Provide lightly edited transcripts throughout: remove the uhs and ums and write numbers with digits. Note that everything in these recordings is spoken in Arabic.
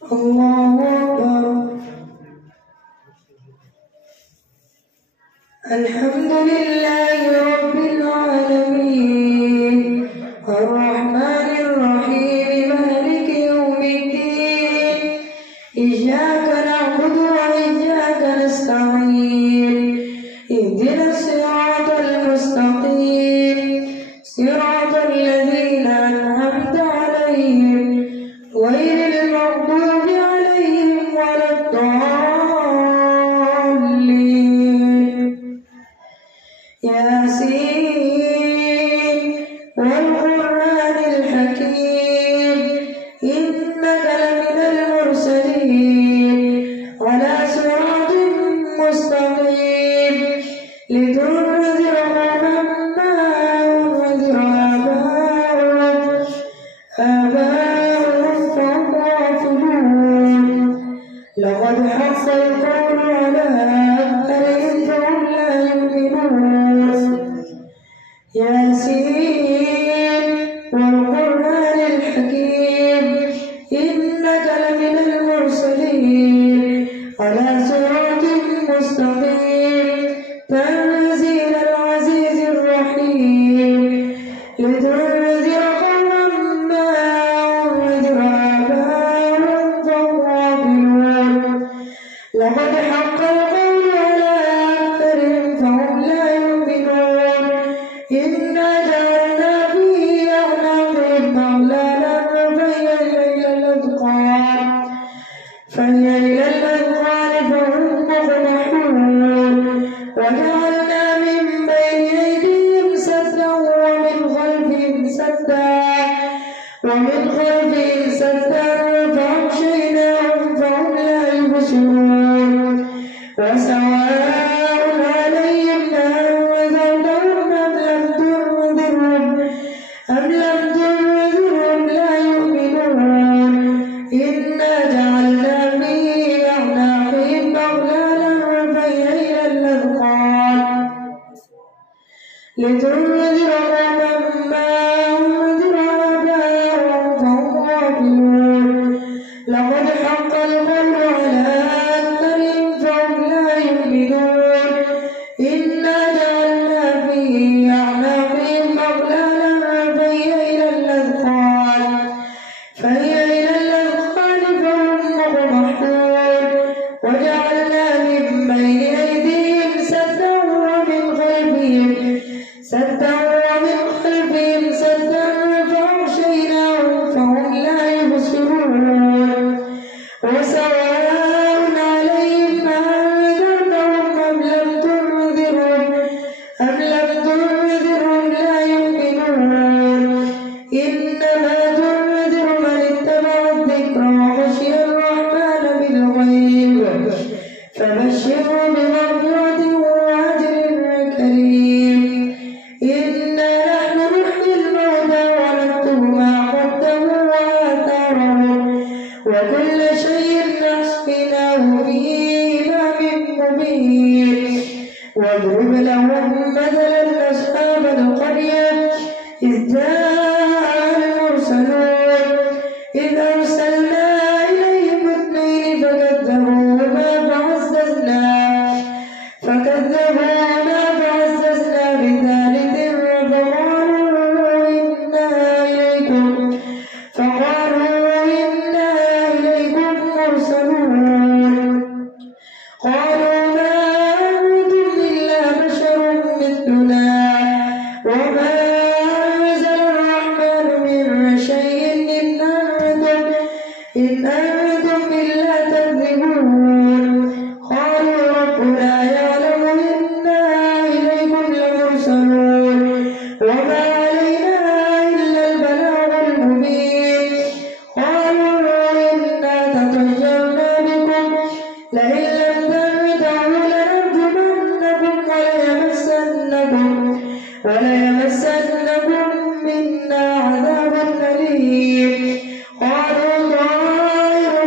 الله أكبر. الحمد لله رب العالمين الرحمن الرحيم مالك يوم الدين إياك نعبد وإياك نستعين اهدنا الصراط المستقيم صراط الذين أنعمت عليهم غير المغضوب عليهم ولا الضالين. ياسين والقرآن الحكيم إنك لمن المرسلين على صراط مستقيم لتنذر قوما ما أنذر آباؤهم فهم غافلون. لقد حق القول على أكثرهم فهم لا يؤمنون. ياسين والقرآن الحكيم إنك لمن المرسلين على صراط مستقيم تنزيل العزيز الرحيم لتنذر قوما ما أنذر آباؤهم فهم غافلون. لقد حق القول على أكثرهم فهم لا يؤمنون. إنا جعلنا في أعناقهم أغلالا فهي إلى الأذقان فهم مقمحون. وجعلنا من بين أيديهم سدا ومن خلفهم سدا فأغشيناهم فهم لا يبصرون. وسواء عليهم أنذرتهم أم لم تنذرهم لا يؤمنون. إنا جعلنا في أعناقهم أغلالا فهي إلى الأذقان لتنذر قوما ما أنذر آباؤهم فهم غافلون. لقد حق القول على أكثرهم فهم لا يؤمنون. إنا جعلنا في أعناقهم أغلالا فهي إلى الأذقان فهم مقمحون. وجعلنا من بين أيديهم سدا ومن خلفهم سدا فأغشيناهم فهم لا يبصرون. وسواء عليهم أنذرتهم أم لم تنذرهم لا يؤمنون. إنما تنذر من اتبع الذكر وخشي الرحمن بالغيب فبشره بمغفرة وأجر كريم. إنا نحن نحيي الموتى ونكتب ما قدموا وآثارهم وكل شيء أحصيناه في إمام مبين. واضرب لهم مثلا أصحاب القرية إذ جاء المرسلون إذ أرسلنا إليهم اثنين فكذبونا فعززنا بثالث فقالوا إنا إليكم مرسلون. قالوا ما أنتم إلا بشر مثلنا وما أنزل الرحمن من شيء إن أنتم إلا تكذبون. قالوا ربنا يعلم إنا إليكم لمرسلون وما علينا إلا البلاغ المبين. قالوا إنا تطيرنا بكم لئن لم تنتهوا لنرجمنكم وليمسنكم منا عذاب أليم. قالوا طائركم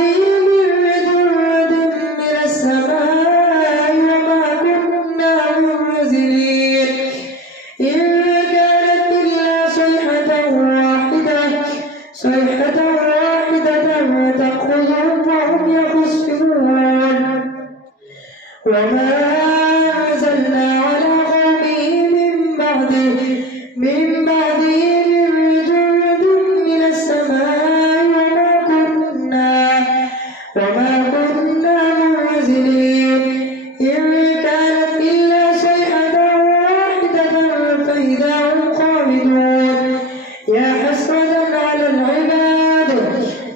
بعدهم من جند من السماء وما كنا منزلين إن كانت إلا صيحة واحدة تأخذهم وهم يخصمون وما أنزلنا على قومه من بعده من جند من السماء وما كنا منزلين إن كانت إلا صيحة واحدة فإذا هم خامدون يا حسرة على العباد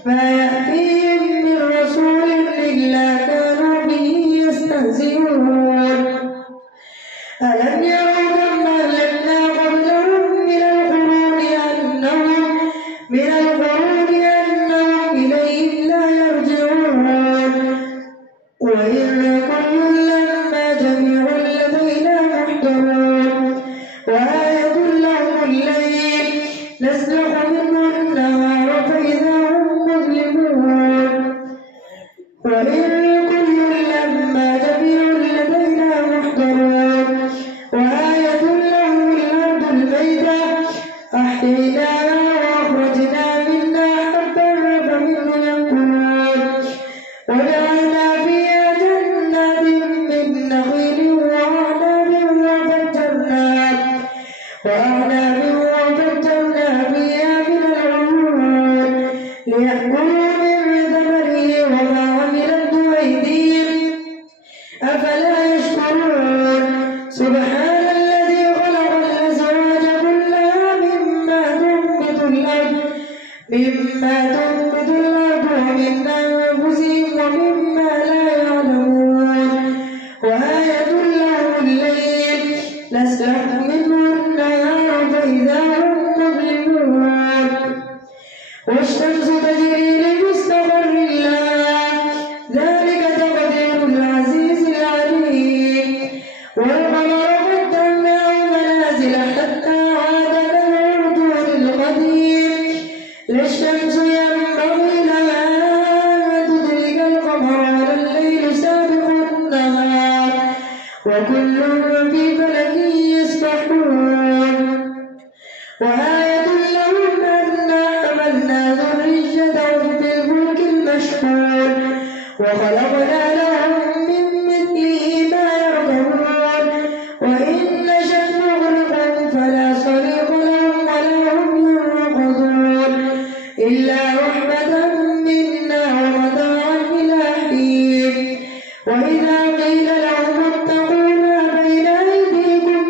ما يأتيهم من رسول إلا كانوا به يستهزئون ألم يروا كم أهلكنا قبلهم من القرون أنهم إليهم لا يرجعون وإن كل لما جميع لدينا محضرون وآية لهم الليل نسلخ منه النهار فإذا هم مظلمون وإن كل لما جميع لدينا محضرون وآية لهم الأرض الميتة أحييناها وأخرجنا منها حبا فمنه يأكلون وجعلنا فيها جنات من نخيل وأعناب وفجرنا فيها من العيون ليأكلوا من ثمره وما عملته أيديهم أفلا يشكرون سبحان الذي خلق الأزواج كلها مما تنبت الأرض ومن أنفسهم ومما لا يعلمون وآية لهم الليل نسلخ منه النهار فإذا هم مظلمون والشمس تجري لمستقر لها ذلك تقدير العزيز العليم والقمر قدرناه منازل حتى عاد كالعرجون القديم لا الشمس ينبغي لها أن تدرك القمر ولا الليل سابق النهار وكل في فلك يسبحون وآية لهم أنا حملنا ذريتهم في الفلك المشحون وخلقنا لهم من مثله ما يركبون وإن نشأ نغرقهم فلا صريخ لهم ولا هم ينقذون إلا رحمة منا ومتاعا إلى حين وإذا قيل لهم اتقوا ما بين أيديكم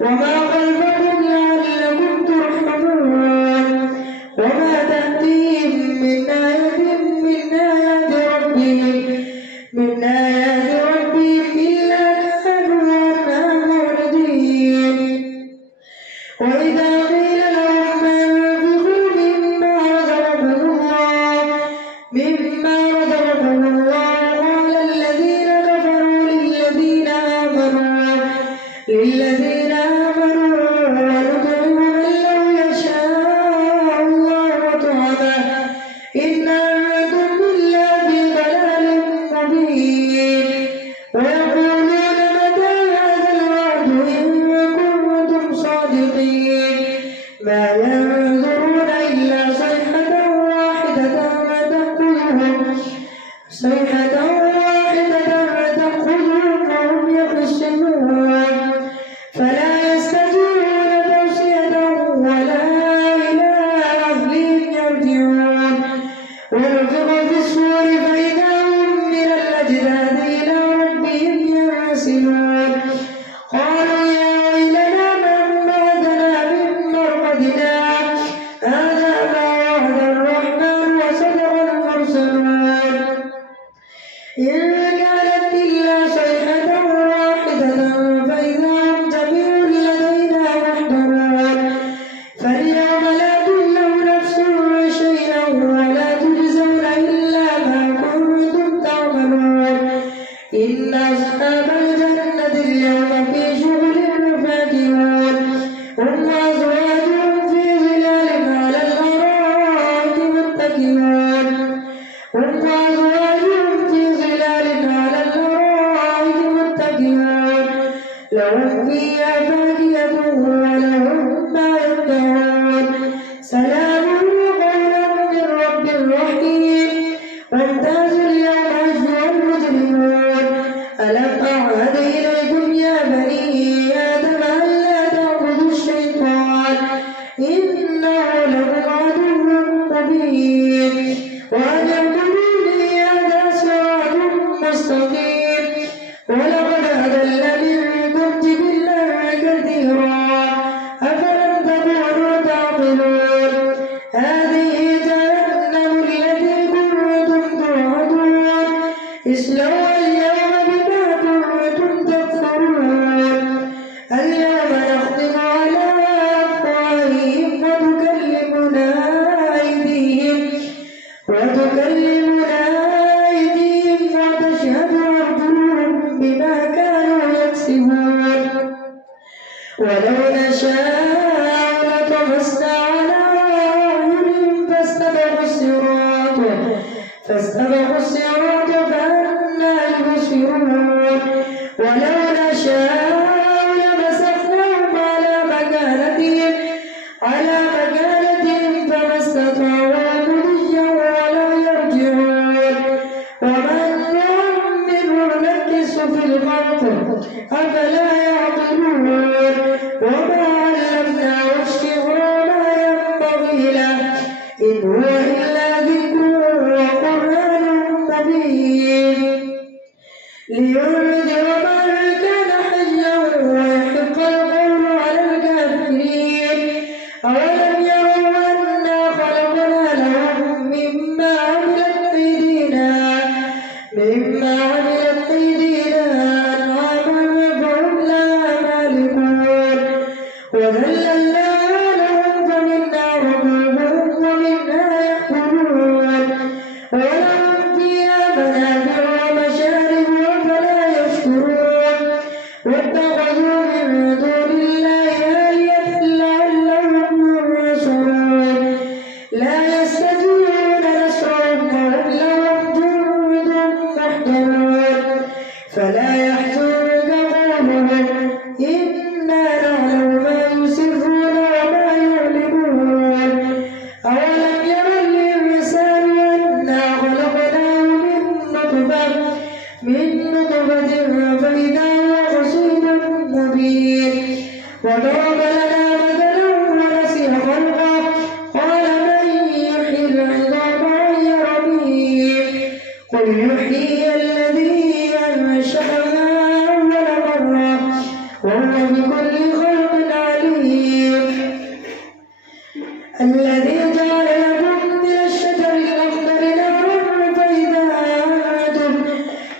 وما خلفكم لعلكم ترحمون وما تأتيهم من آية من آيات ربهم إلا كانوا عنها معرضين وإذا قيل لهم أنفقوا مما رزقكم الله قال الذين كفروا للذين آمنوا ونطعم من لو يشاء الله طعمه إن أنتم إلا في ضلال مبين ويقولون متى هذا الوعد إن كنتم صادقين ما ينظرون إلا صيحة واحدة تأخذهم وهم يخصمون فلا يستطيعون توصية ولا إلى أهلهم يرجعون ونفخ في الصور فإذا هم من الأجداث إلى ربهم ينسلون قالوا يا ويلنا من بعثنا من مرقدنا هذا ما وعد الرحمن وصدق المرسلون فيها فاكهة ولهم ما يدعون سلام قولا من رب رحيم وامتازوا اليوم أيها المجرمون ألم أعهد إليكم يا بني آدم ألا تعبدوا الشيطان إنه لكم عدو مبين وأن اعبدوني هذا صراط مستقيم ولقد أضل منكم جبلا كثيرا أفلم تكونوا تعقلون هذه جهنم التي كنتم توعدون اصلوها اليوم بما كنتم تكفرون اليوم نختم على أفواههم وتكلمنا أيديهم وتشهد أرجلهم بما كانوا يكسبون ولو نشاء لطمسنا على أعينهم فاستبقوا الصراط فأنى يبصرون ولو نشاء لمسخناهم على مكانتهم فما استطاعوا مضيا ولا يرجعون ومن نعمره نكسه في الخلق أفلا يعقلون وما علمناه الشعر ما ينبغي له إن هو إلا ذكر وقرآن مبين لينذر من كان حيا ويحق القول على الكافرين أولم يروا أنا خلقنا لهم مما عملت أيدينا أنعاما فهم لها مالكون وذللنا لهم فمنها ركوبهم ومنها يأكلون ولهم فيها منافع ومشارب أفلا يشكرون واتخذوا من دون الله آلهة لعلهم ينصرون لا يستطيعون نصرهم وهم لهم جند محضرون فلا يحزنك قولهم إنا نعلم ما يسرون وما يعلنون أولم ير الإنسان أنا خلقناه من نطفة فإذا هو خصيم مبين وضرب لنا مثلا ونسي خلقه قال من يحيي العظام وهي رميم قل يحيي الذي أنشأها أول مرة وهو بكل خلق عليم الذي جعل لكم من الشجر الأخضر نارا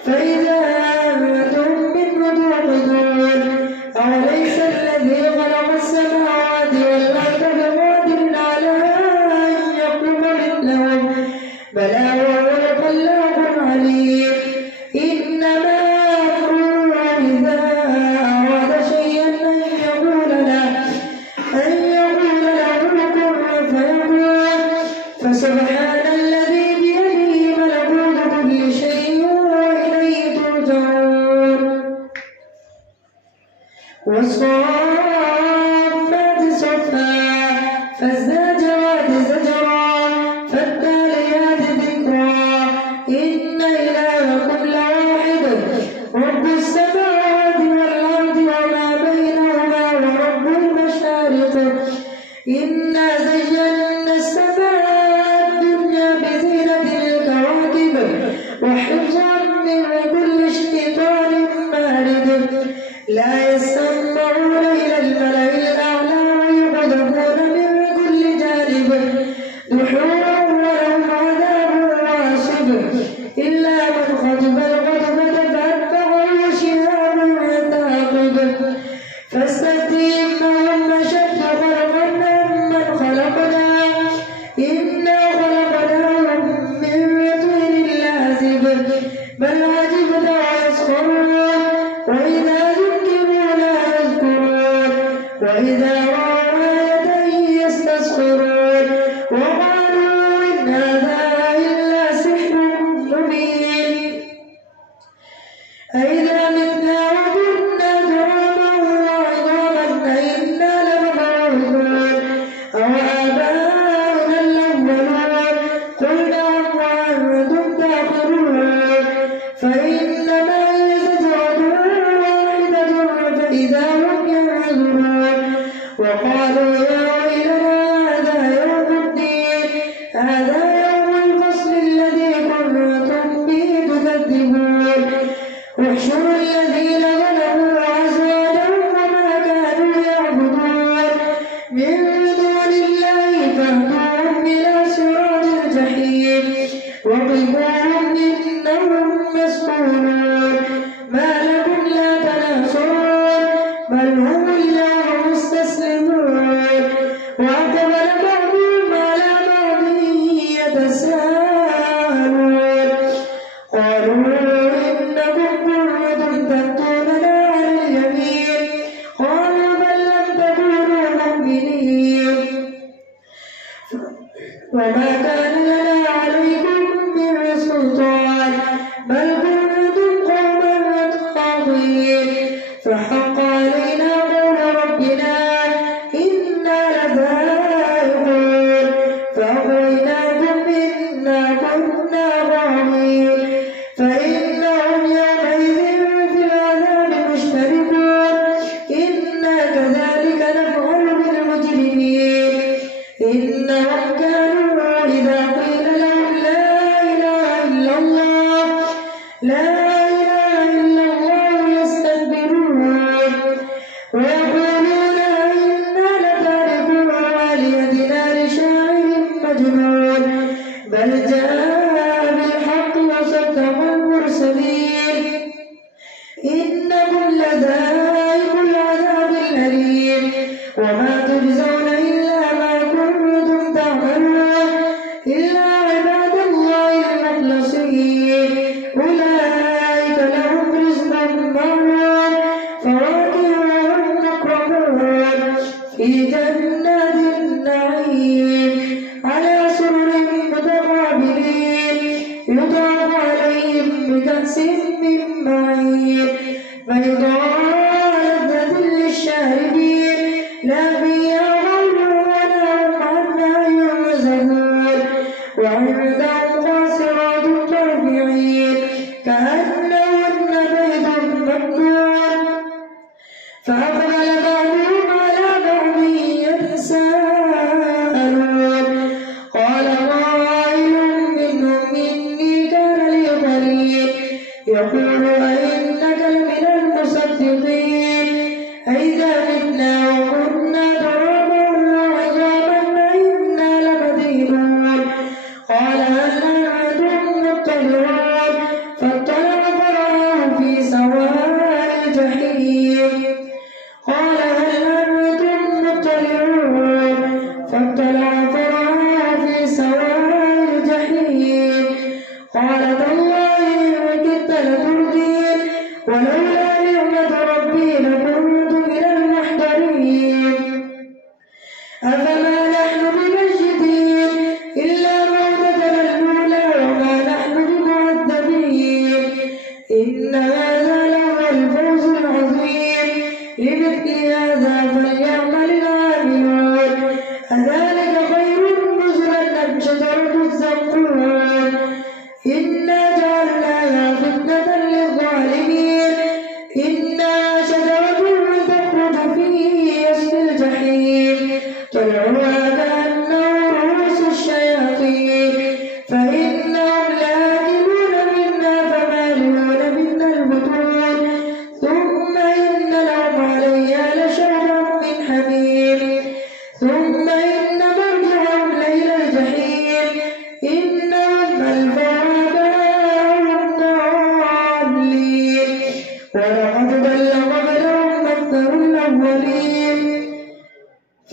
فإذا أنتم منه توقدون أوليس الذي خلق السماوات والأرض بقادر على أن يخلق مثلهم بلى وهو الخلاق العليم إنما أمره إذا أراد شيئا أن يقول له كن فيكون فسبحان الذي بيده ملكوت كل شيء وإليه ترجعون والصافات صفا فالزاجرات زجرا فالتاليات ذكرا إن إلهكم لواحد رب السماوات والأرض وما بينهما ورب المشارق إنا زينا السماء الدنيا بزينة الكواكب وحفظا من كل شيطان مارد لا يستمعون إلى الملأ الأعلى ويقذفون من كل جانب دحورا ولهم عذاب واصب إلا من خطف الخطفة فأتبعه شهاب ثاقب فاستفتهم هم أشد خلقا ممن خلقنا إنا خلقناهم من طين لازب فإنما هي زجرة واحدة فإذا هم ينظرون وقالوا يا ويلنا هذا يوم الفصل الذي كنتم به تكذبون واحشروا الذين ظلموا وأزواجهم وما كانوا يعبدون من دون الله فاهدوهم إلى صراط الجحيم وقفوهم إنهم مسؤولون ما لكم لا تناصرون بل هم اليوم مستسلمون وأقبل بعضهم على بعض يتساءلون قالوا إنكم كنتم تأتوننا على اليمين قالوا بل لم تكونوا مؤمنين وما كان لنا عليكم من سلطان بل كنتم قوما طاغين فحق علينا قول ربنا إنا لذائقون فأغويناكم إنا كنا ظالمين فإنهم يومئذ في العذاب مشتركون إنا كذلك نفعل بالمجرمين إنهم كانوا إذا قيل لهم لا إله إلا الله يستكبرون ويقولون إنا لتاركو آلهتنا لشاعر مجنون بل جاء بالحق وصدق المرسلين إنكم لذائق العذاب الأليم وما تجزون إلا ما كنتم تعملون إلا عباد الله المخلصين أولئك لهم رزق معلوم فواكه وهم مكرمون في جنات النعيم على سرر متقابلين يطاف عليهم بكأس من معين بيضاء لذة للشاربين لا فيها غول ولا هم عنها يعزلون وعندهم قاصرات الطرف عين كأنهن بيض مكنون فأقبل بعضهم على بعض يتساءلون قال قائل منهم إني كان لي قرين يقول أئنك لمن المصدقين أئذا متنا وكنا ترابا وعظاما أئنا لمدينون قال هل أنتم مطلعون فاطلع فرآه في سواء الجحيم قال هل أنتم مطلعون فاطلع فرآه في سواء الجحيم قال تالله إن كدت لتردين ولولا نعمة ربي لكنت من المحضرين أفما نحن بميتين إلا موتتنا الأولى وما نحن بمعذبين إن هذا لهو الفوز العظيم لمثل هذا فليعمل العاملون أذلك خير نزلا أم شجرة الزقوم إنا جعلناها فتنة للظالمين إنها شجرة تخرج في أصل الجحيم طلعها كأنه رؤوس الشياطين فإنهم لآكلون منها فمالئون منها البطون ثم إن لهم عليها لشوبا من حميم ثم إن مرجعهم لإلى الجحيم إنهم ألفوا آباءهم ضالين ولقد ضل قبلهم أكثر الأولين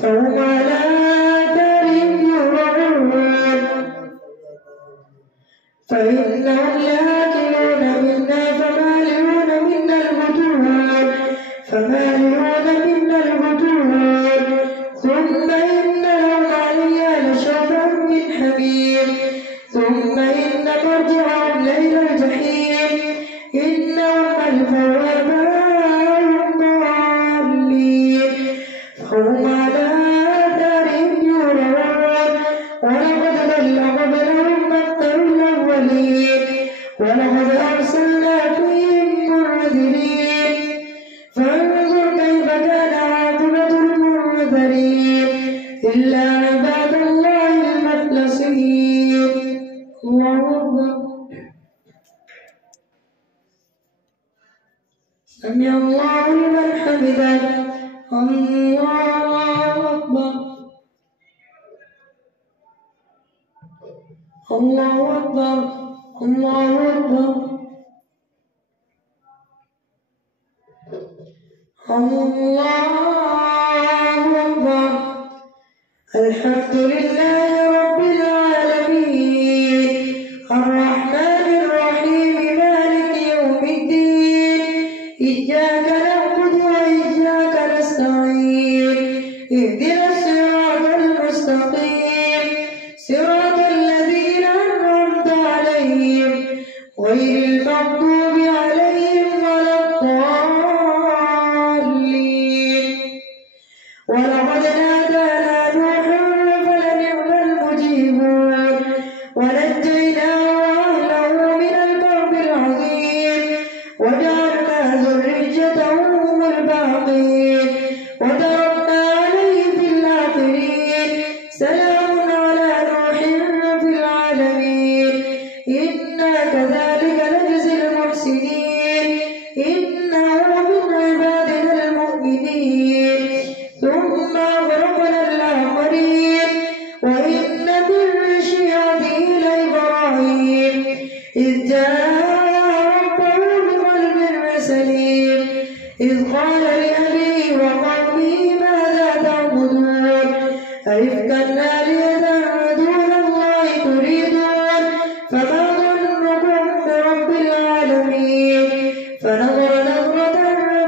فهم على آثارهم يهرعون فإنهم لآكلون منها فمالئون منها البطون ثم إن لهم عليها لشوبا من حميم ثم إن مرجعهم لإلى الجحيم إنهم ألفوا آباءهم ضالين فهم على آثارهم يهرعون ولقد ضل قبلهم أكثر الأولين ولقد أرسلنا سمع الله لمن حمده. الله أكبر. الله أكبر. الله أكبر. الله أكبر. الحمد لله رب العالمين الرحمن الرحيم مالك يوم الدين إياك نعبد وإياك نستعين اهدنا الصراط المستقيم صراط الذين أنعمت عليهم غير المغضوب عليهم ولا الضالين. ولقد نادانا نوح فلنعم المجيبون ونجيناه وأهله من الكرب العظيم وجعلنا ذريته هم الباقين وتركنا عليه في الآخرين سلام على نوح في العالمين إنا كذلك نجزي المحسنين إنه من عبادنا المؤمنين ثم أغرقنا الآخرين وإن من شيعته لإبراهيم إذ جاء ربه بقلب سليم إذ قال لأبيه وقومه ماذا تعبدون أئفكا آلهة دون الله تريدون فما ظنكم برب العالمين فنظر نظرة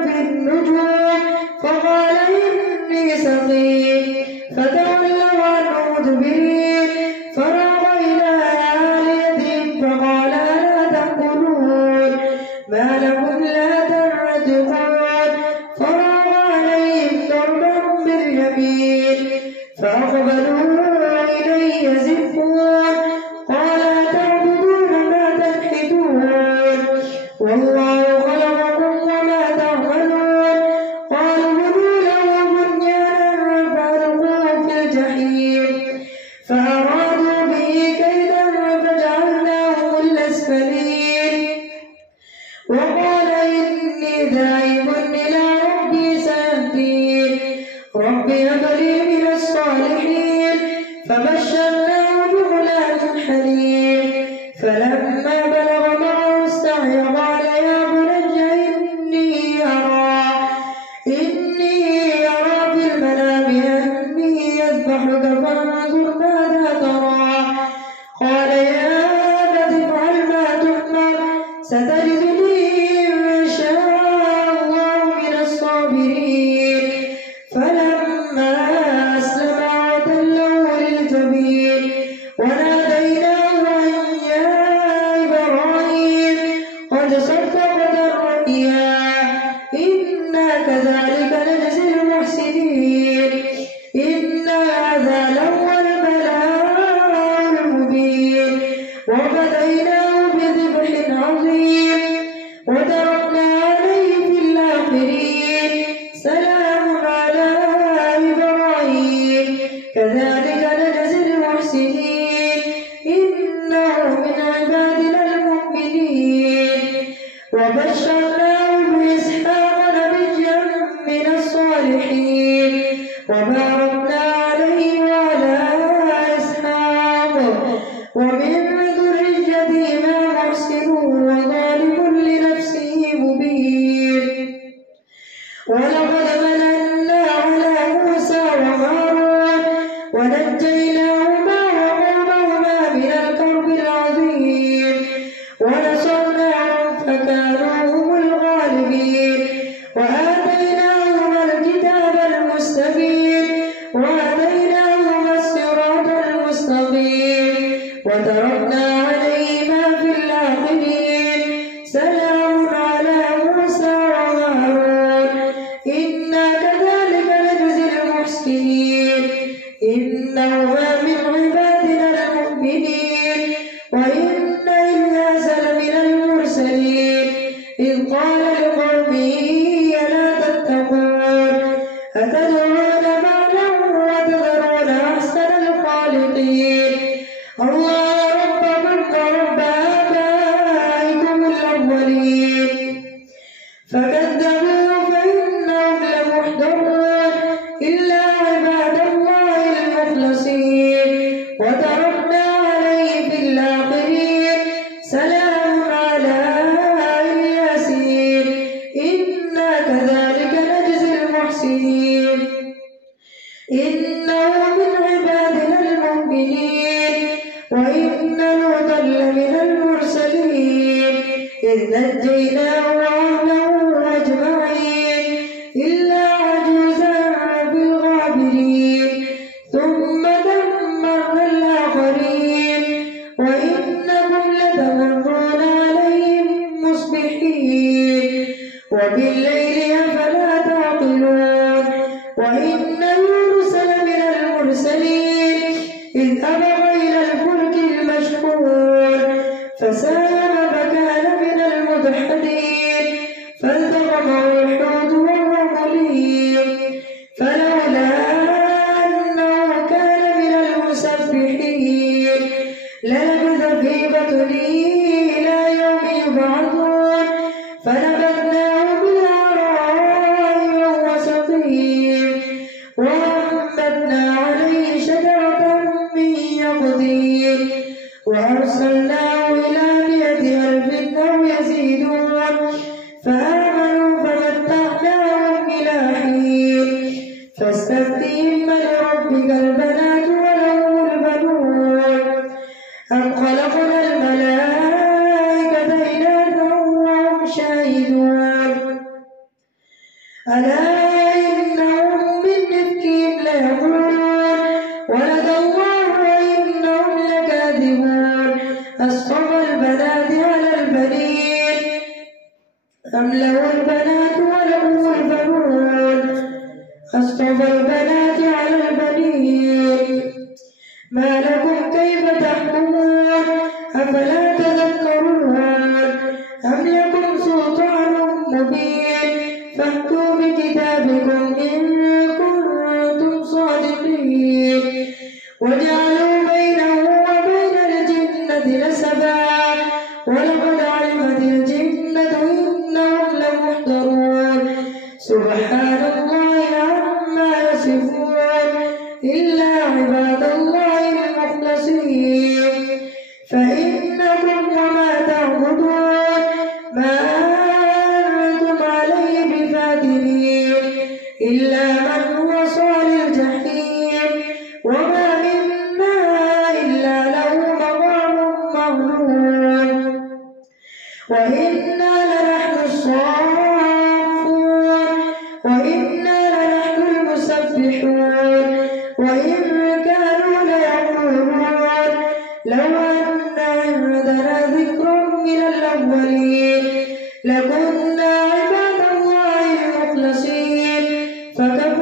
في النجوم فقال إني سقيم فتولوا عنه مدبرين فراغ إلى آلهتهم فقال ألا تأكلون ما لكم لا ترتقون فراغ عليهم ضربا باليمين فأقبلوا إليه يزفون قال أتعبدون ما تنحتون والله خلقكم وما تعملون قالوا بنوا له بنيانا فألقوه في الجحيم فأرادوا به كيدا فجعلناهم الأسفلين وقال إني ذاهب إلى ربي سيهدين رب هب لي من الصالحين فبشرناه بغلام حليم فلما بلغ معه السعي قال يا بني إني أرى في المنام أني أذبحك فانظر ماذا ترى قال يا أبت افعل ما تؤمر ستجدني إن شاء الله من الصابرين فلما أسلما وتله للجبين وناديناه أن يا إبراهيم قد صدقت الرؤيا إنا كذلك نجزي المحسنين إن هذا لهو البلاء المبين وفديناه بذبح عظيم وتركنا عليه في الآخرين سلام على إبراهيم كذلك نجزي المحسنين إنه من عبادنا المؤمنين وبشرناه بإسحاق نبيا من الصالحين وباركنا عليه وعلى إسحاق ومن ذريتهما محسن وظالم لنفسه مبين ولقد مننا على موسى وهارون ونجيناهما وقومهما من الكرب العظيم ونصرناهم فكانوا هم الغالبين وآتيناهما الكتاب المستبين وهديناهما الصراط المستقيم وتركنا عليهما في الآخرين سلام على موسى وهارون إنا كذلك نجزي المحسنين إنهما من عبادنا المؤمنين وإن إلياس لمن المرسلين إذ نجيناه وأهله أجمعين إلا عجوزا في الغابرين ثم دمرنا الآخرين وإنكم لتمرون عليهم مصبحين وبالليل أفلا تعقلون وإن يونس لمن المرسلين إذ أبق إلى الفلك المشحون فساهم فكان من المدحضين فالتقمه الحوت وهو مليم فلولا أنه كان من المسبحين للبث في بطنه إلى يوم يبعثون فنبذناه بالعراء وهو سقيم وأنبتنا عليه شجرة من يقطين وأرسلناه إلى 100,000 أو يزيدون فآمنوا فمتعناهم إلى حين فاستفتهم لربك البنات ولهم البنون أم خلقنا الملائكة إناثا وهم شاهدون ألا إنهم من إفكهم ليقولون ولد الله وإنهم لكاذبون أصطفى البنات على البنين أم له البنات ولهم البنون أصطفى البنات على البنين ما لكم كيف تحكمون أفلا تذكرون أم لكم سلطان مبين فأتوا بكتابكم إن كنتم صادقين وجعلوا بينه وبين الجنة نسبا ولقد علمت الجنة إنهم لمحضرون سبحان الله عما يصفون إلا عباد الله المخلصين فإنكم وما تعبدون ما أنتم عليه بفاتنين إلا من هو صال الجحيم وما منا إلا له مقام معلوم وإنا لنحن الصافون وإنا لنحن المسبحون وإن كانوا ليقولون لو أن عندنا ذكر من الأولين لكنا عباد الله المخلصين فكفى